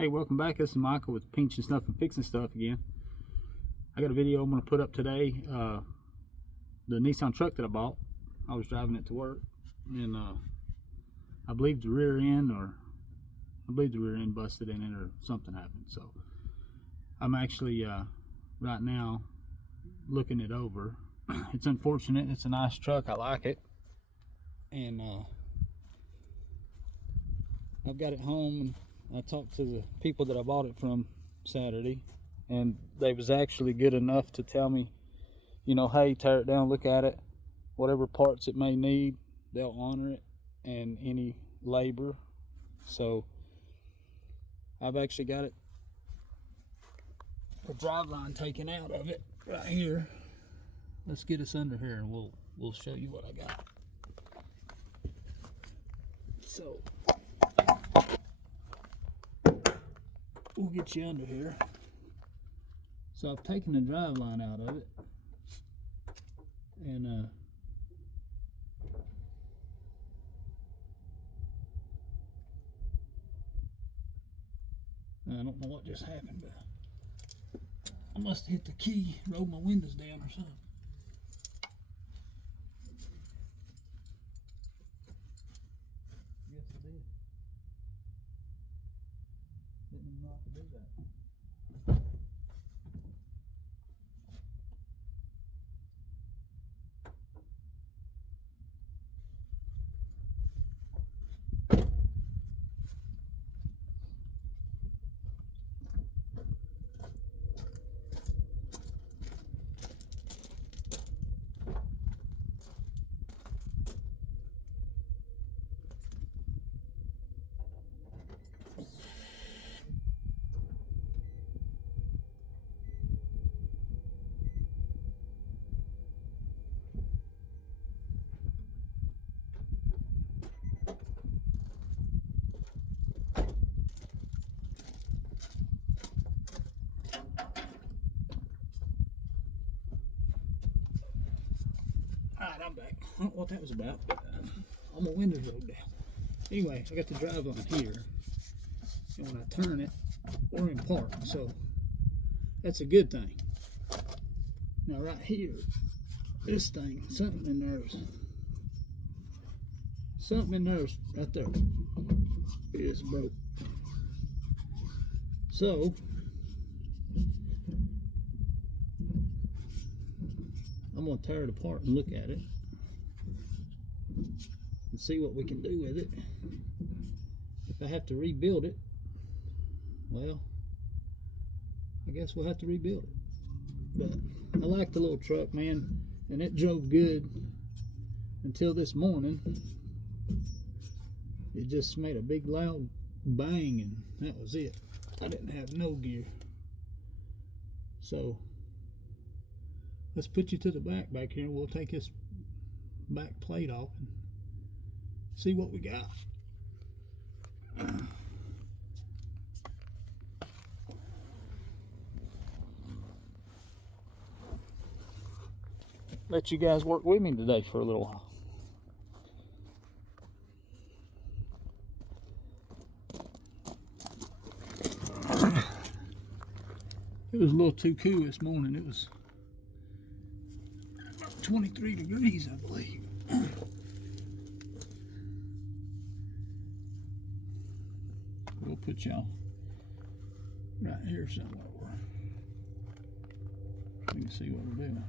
Hey, welcome back. This is Michael with Pinching Stuff and Fixing Stuff again. I got a video I'm going to put up today. The Nissan truck that I bought, I was driving it to work, and I believe the rear end busted in it, or something happened. So I'm actually right now looking it over. It's unfortunate. It's a nice truck. I like it, and I've got it home, and I talked to the people that I bought it from Saturday, and they was actually good enough to tell me, you know, hey, tear it down, look at it, whatever parts it may need, they'll honor it, and any labor. So I've actually got it, the driveline taken out of it right here. Let's get us under here and we'll show you what I got. So we'll get you under here. So I've taken the driveline out of it, and I don't know what just happened, but I must have hit the key, rolled my windows down or something. Yes, I did. Didn't even know I could do that. Alright, I'm back. I don't know what that was about, but all my windows rolled down. Anyway, I got the drive on here, and when I turn it, we're in park, so that's a good thing. Now right here, this thing, something in there's right there is broke. So I'm going to tear it apart and look at it and see what we can do with it. If I have to rebuild it, well, I guess we'll have to rebuild it. But I like the little truck, man, and it drove good until this morning. It just made a big loud bang, and that was it. I didn't have no gear. So let's put you to the back here, and we'll take this back plate off and see what we got. Let you guys work with me today for a little while. It was a little too cool this morning. It was 23 degrees, I believe. We'll put y'all right here somewhere where we can see what we're doing.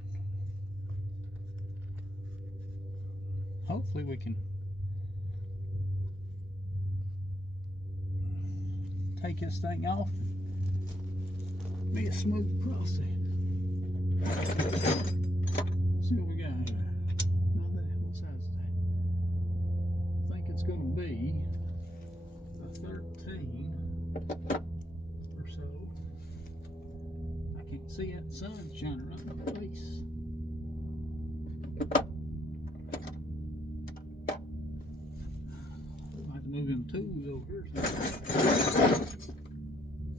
Hopefully we can take this thing off and be a smooth process. See what we got here. Not that, what size is that? I think it's going to be a 13 or so. I can't see that sun shining right in my face. I have to move them tools over here.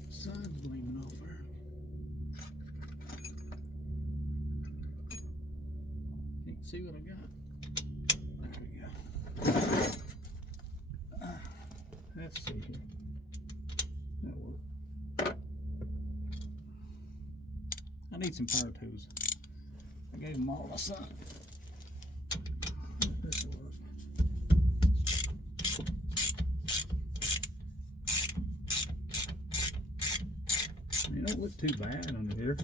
Sun's gleaming off there. See what I got. There we go. Let's see here. That worked. I need some power tools. I gave them all to my son. This will work. They don't look too bad under here.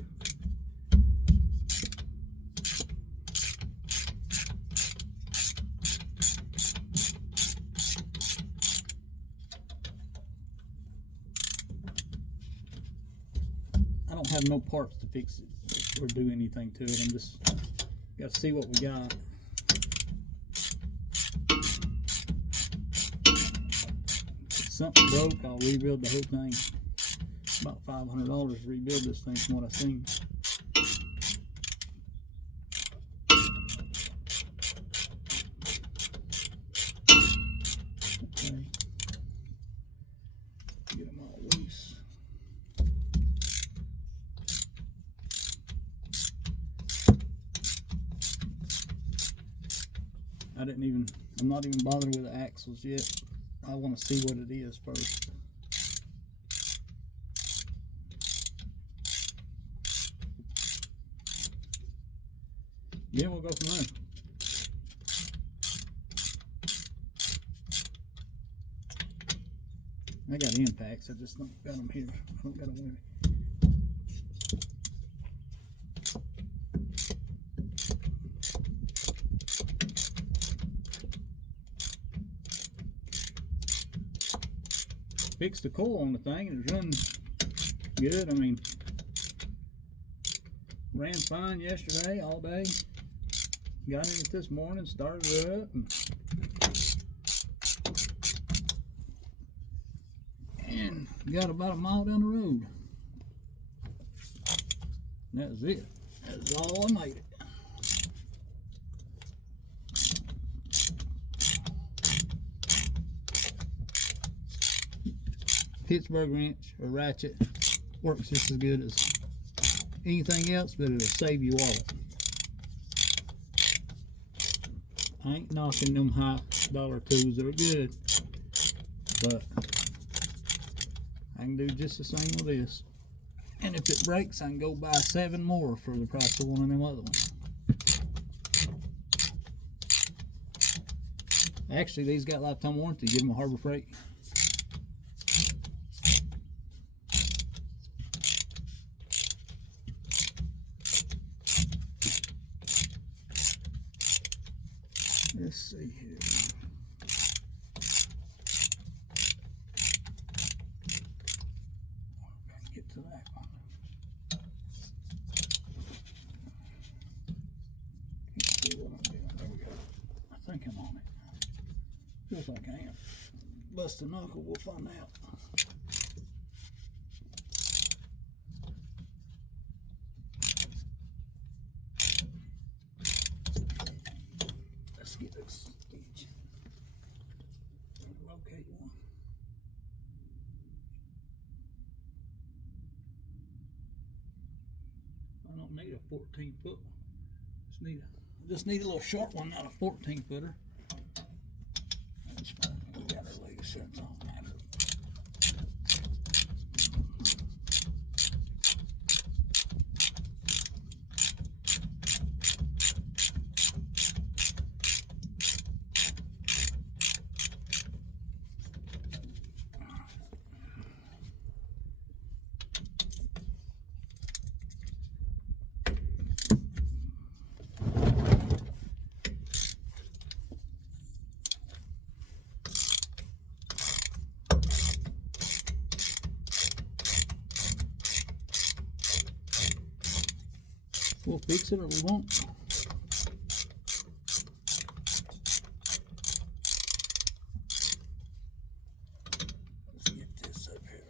I don't have no parts to fix it or do anything to it. I'm just got to see what we got. If something broke, I'll rebuild the whole thing. About $500 to rebuild this thing from what I've seen. Okay. Get them all loose. I'm not even bothered with the axles yet. I want to see what it is first. Yeah, we'll go from there. I got impacts, I just don't got them here. I don't got them with me. Fixed the coil on the thing and it's running good. I mean, ran fine yesterday all day. Got in it this morning, started it up, and got about a mile down the road. And that was it. That's all I made it. Pittsburgh wrench or ratchet works just as good as anything else, but it'll save you wallet. I ain't knocking them high dollar tools, they're good, but I can do just the same with this. And if it breaks, I can go buy 7 more for the price of one of them other ones. Actually, these got lifetime warranty. Give them a Harbor Freight. Let's see here. Get to that one. Can't see what I'm doing. There we go. I think I'm on it. Feels like I am. Bust a knuckle, we'll find out. Get this each. Locate one. I don't need a 14-foot one. Just need a little short one, not a 14-footer. That's fine. We got our loose. That's all that matters. We'll fix it or we won't. Let's get this up here.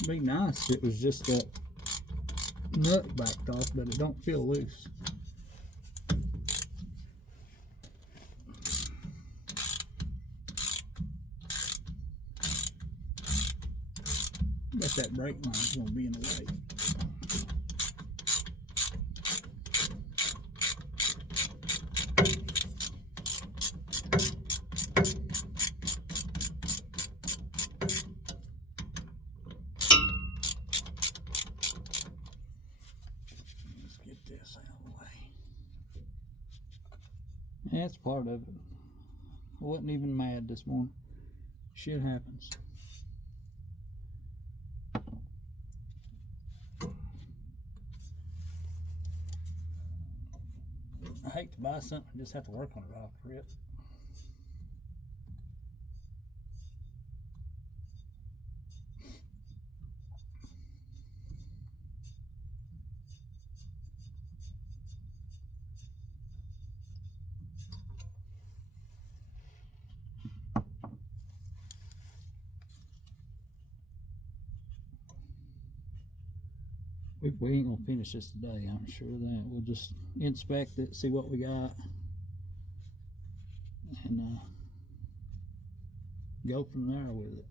It'd be nice if it was just that nut backed off, but it don't feel loose. Bet that brake line's gonna be in the way. That's part of it. I wasn't even mad this morning. Shit happens. I hate to buy something and just have to work on it right off the rip. We ain't gonna finish this today, I'm sure of that. We'll just inspect it, see what we got, and go from there with it.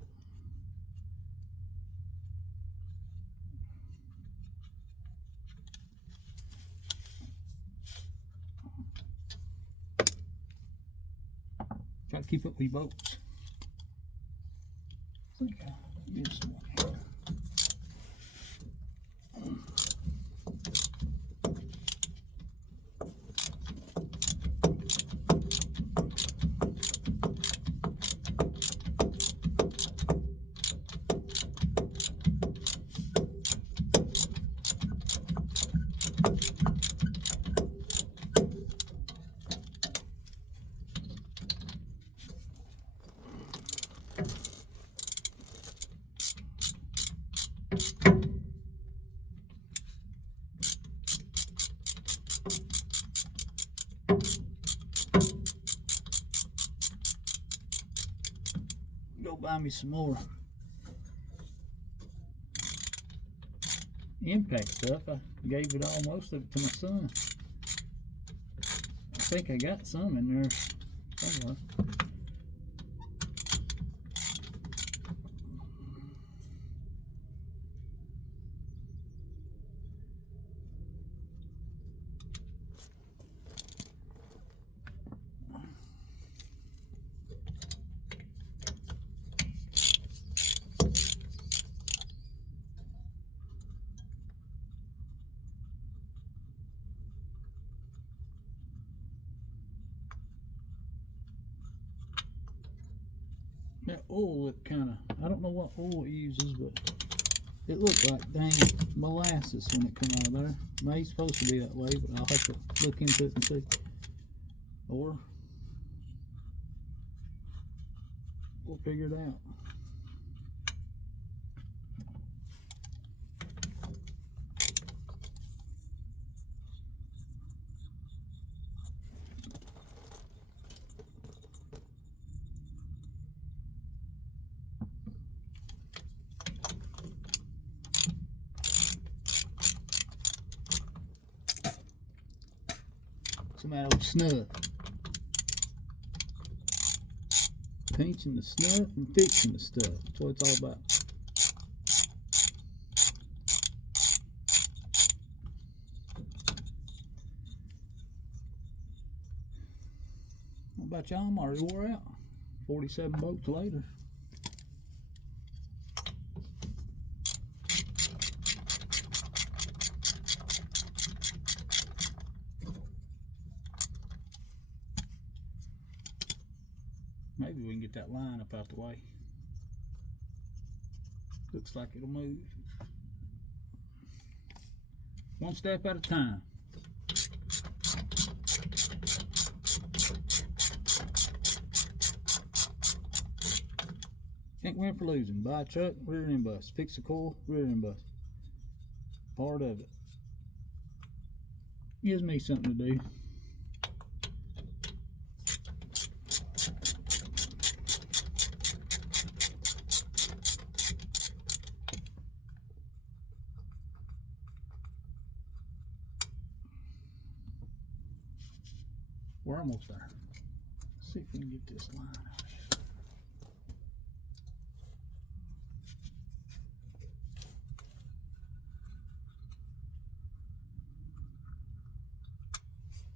Try to keep up with boats. I think I'll use some more. Go buy me some more impact stuff. I gave it all, most of it, to my son. I think I got some in there somewhere. That oil looked kind of, I don't know what oil it uses, but it looked like dang molasses when it come out of there. Maybe it's supposed to be that way, but I'll have to look into it and see. Or we'll figure it out. Some of that old snuff. Pinching the snuff and fixing the stuff. That's what it's all about. What about y'all? I'm already wore out. 47 boats later. Maybe we can get that line up out the way. Looks like it'll move. One step at a time. Ain't win for losing. Buy a truck, rear end bus. Fix a coil, rear end bus. Part of it. Gives me something to do. We're almost there. Let's see if we can get this line out.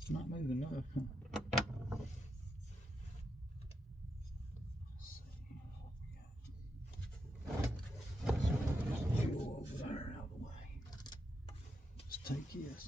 Not moving enough, huh? Let's see what we got. This jewel over there out of the way. Let's take this.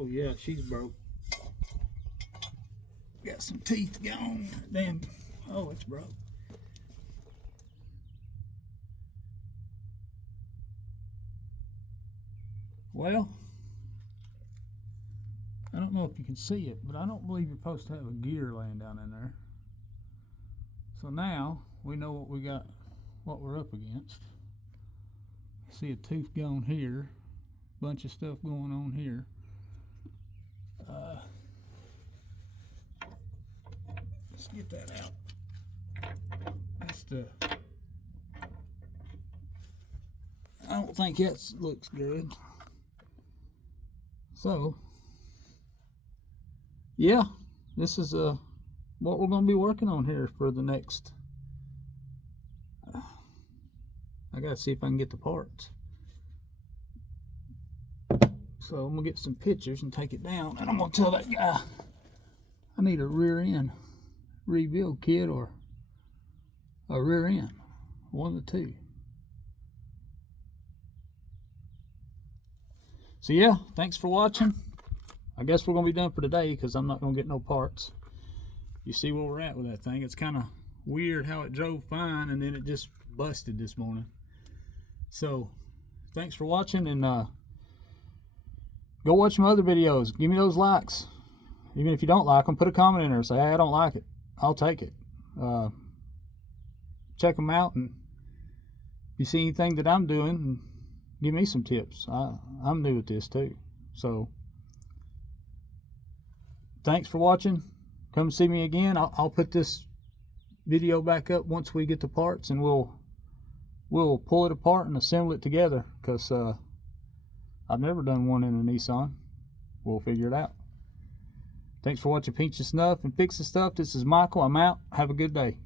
Oh yeah, she's broke. Got some teeth gone. Damn. Oh, it's broke. Well, I don't know if you can see it, but I don't believe you're supposed to have a gear laying down in there. So now we know what we got, what we're up against. See a tooth gone here, bunch of stuff going on here. Let's get that out. That's the. I don't think that looks good. So, yeah, this is what we're going to be working on here for the next. I gotta see if I can get the parts. So I'm gonna get some pictures and take it down, and I'm gonna tell that guy I need a rear end rebuild kit or a rear end, one of the two. So yeah, thanks for watching. I guess we're gonna be done for today because I'm not gonna get no parts. You see where we're at with that thing. It's kind of weird how it drove fine and then it just busted this morning. So thanks for watching, and go watch my other videos. Give me those likes. Even if you don't like them, put a comment in there. Say, hey, I don't like it. I'll take it. Check them out, and if you see anything that I'm doing, give me some tips. I'm new at this too. So thanks for watching. Come see me again. I'll put this video back up once we get the parts, and we'll pull it apart and assemble it together, because I've never done one in a Nissan. We'll figure it out. Thanks for watching Pinch and Snuff and Fixing Stuff. This is Michael. I'm out. Have a good day.